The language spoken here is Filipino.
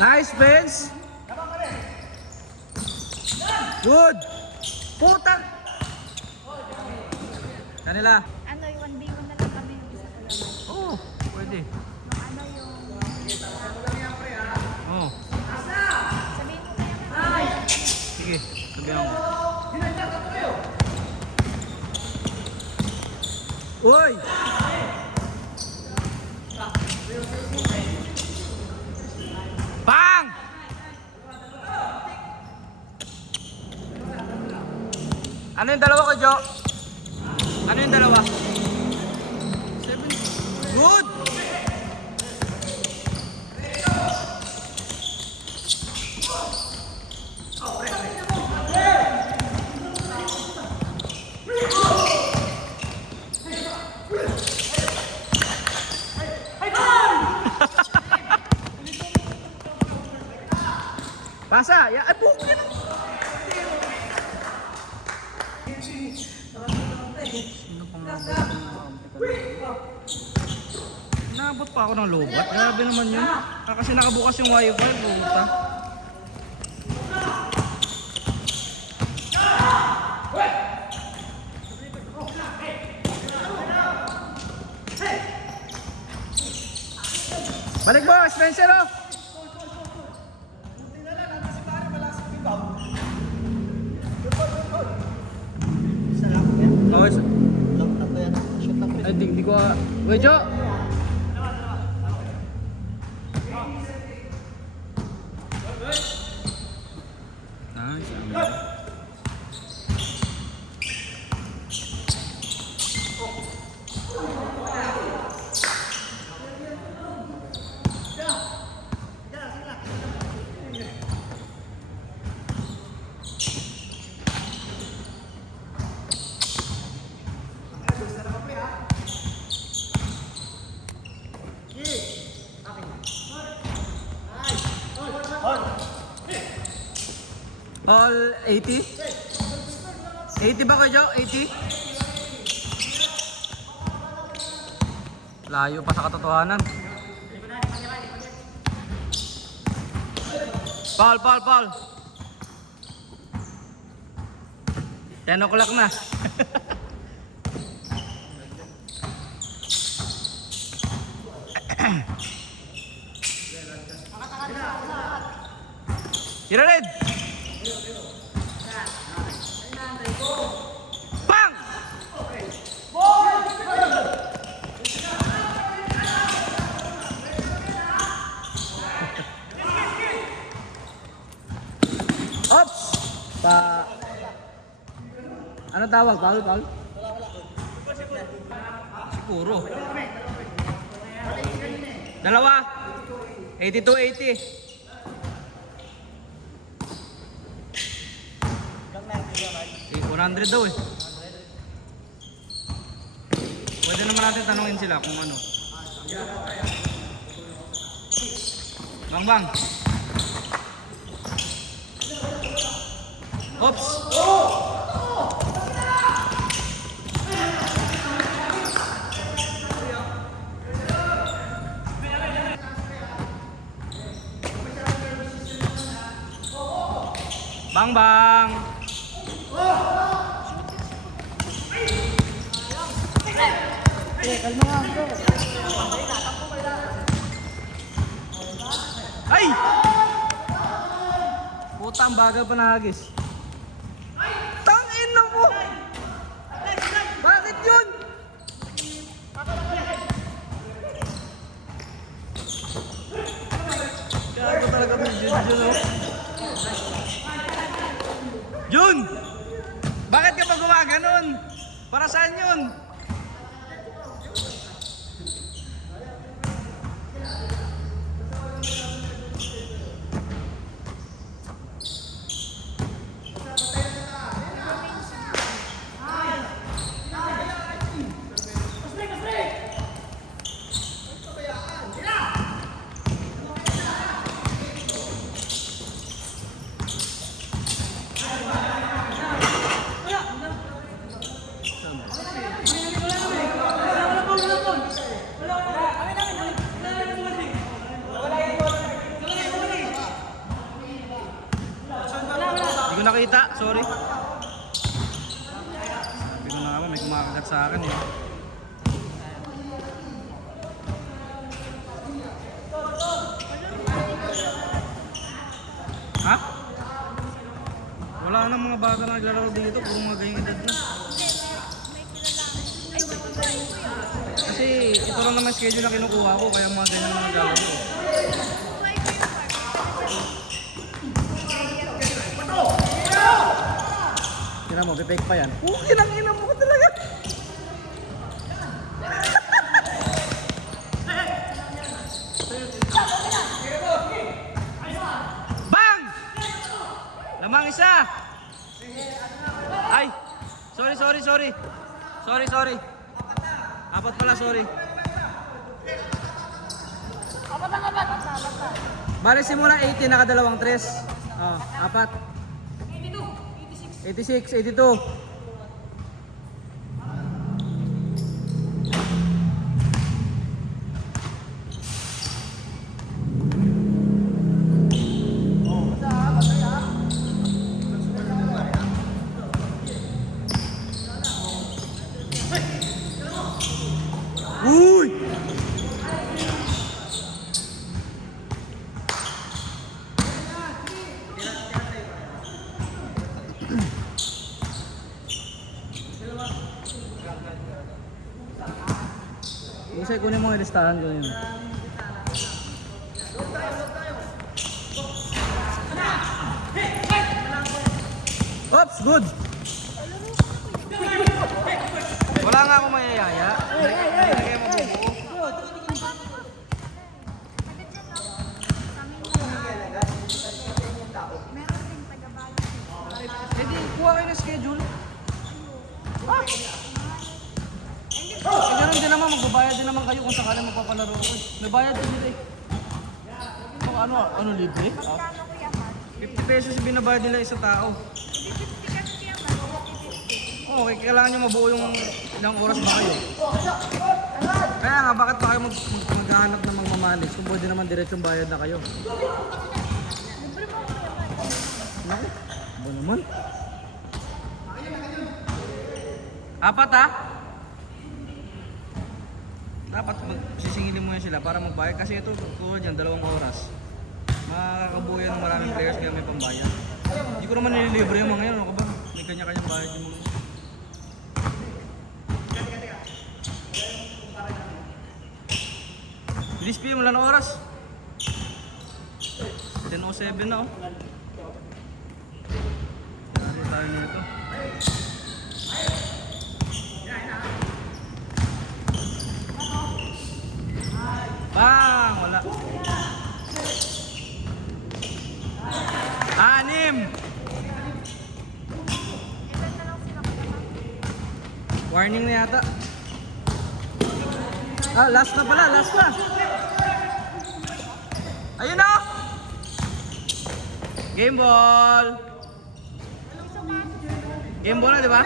Nice, Vince. Good. Putang. Kanila. Ano, yung 1v1 na lang kami yung isa ko lang. Oo, pwede. Ano yung... Oo. Sabihin mo kaya na. Sige, sabihan mo. Uy! Bang! Ano yung dalawa ko, Jo? Ano yung dalawa? 7. Good! Pasa, ya, ay bukin. Sino pang nabot pa ako ng lobat. Grabe naman yun. Kasi nakabukas yung wifi. Puta. Balik mo, Spencer, oh! Oh, ay, di ko wait, Jo! Nice. All 80? 80 ba kayo, Jo? 80? Layo pa sa katotohanan. Paul. 10 o'clock na. Tira red! Bang! Ops! Ano tawag? Paul? Siguro. Dalawa. 82-80. 100 daw eh. Pwede naman natin tanungin sila kung ano. Bang. Oops. Bang. Kalma nga, bro. Ay! Puta, ang bagal pa nahagis. Tangin na mo! Bakit yun? Gago talaga mo Jun, oh. Jun! Bakit ka pa gumaganon? Para saan yun? sorry. Sabi ko na may kumakagat sa akin eh. Ha? Wala na mga bata na naglalaro dito, puro mga ganyang edad na. May kilala. Ay, Kasi ito lang naman schedule na kinukuha ko, kaya mga ganyan na naglalaro. Tingnan mo, pipake pa yan. Kinang ina mo ko talaga. Bang! Lamang isa! Ay! Sorry. Apat pala, sorry. Bale simula 80, nakadalawang 3. Oh, apat. 86, 82. Uy! Kasi kunin mo yung listahan ko yun. Oops, good! Wala nga akong mayayaya. Nilagay mo bubuo. Meron din taga-balance. Eh di, kuha kayo ng schedule. Eh ganun din naman, magbabayad din naman kayo kung sakaling magpapalaro ko eh. May bayad din nila eh. So, ano libre? Magkano kuya Mark? 50 pesos yung binabayad nila isa tao. Hindi 50 kasi kuya Mark. Okay, kailangan nyo mabuo yung ilang oras ba kayo. Kaya nga, bakit pa kayo maghahanap ng magmamanis kung pwede naman diretsong bayad na kayo? Libre mo kuya Mark. Naku, ba naman? Apat ha? Dapat sisingilin mo yan sila para magbayad kasi ito tulad yan, 2 oras. Makakabuo yan ng maraming players kaya may pambayad. Hindi ko naman nililibre yung mga yan, ano ka ba? May kanya-kanyang bayad yung mga. Bilis pa yung wala na oras. 10:07 na oh. Nari tayo nito. Bang! Wala. 6! Ilan na lang sila kuya Mark? Warning na yata. Ah, last na pala, last na. Ayun na! Game ball! Game ball na, di ba?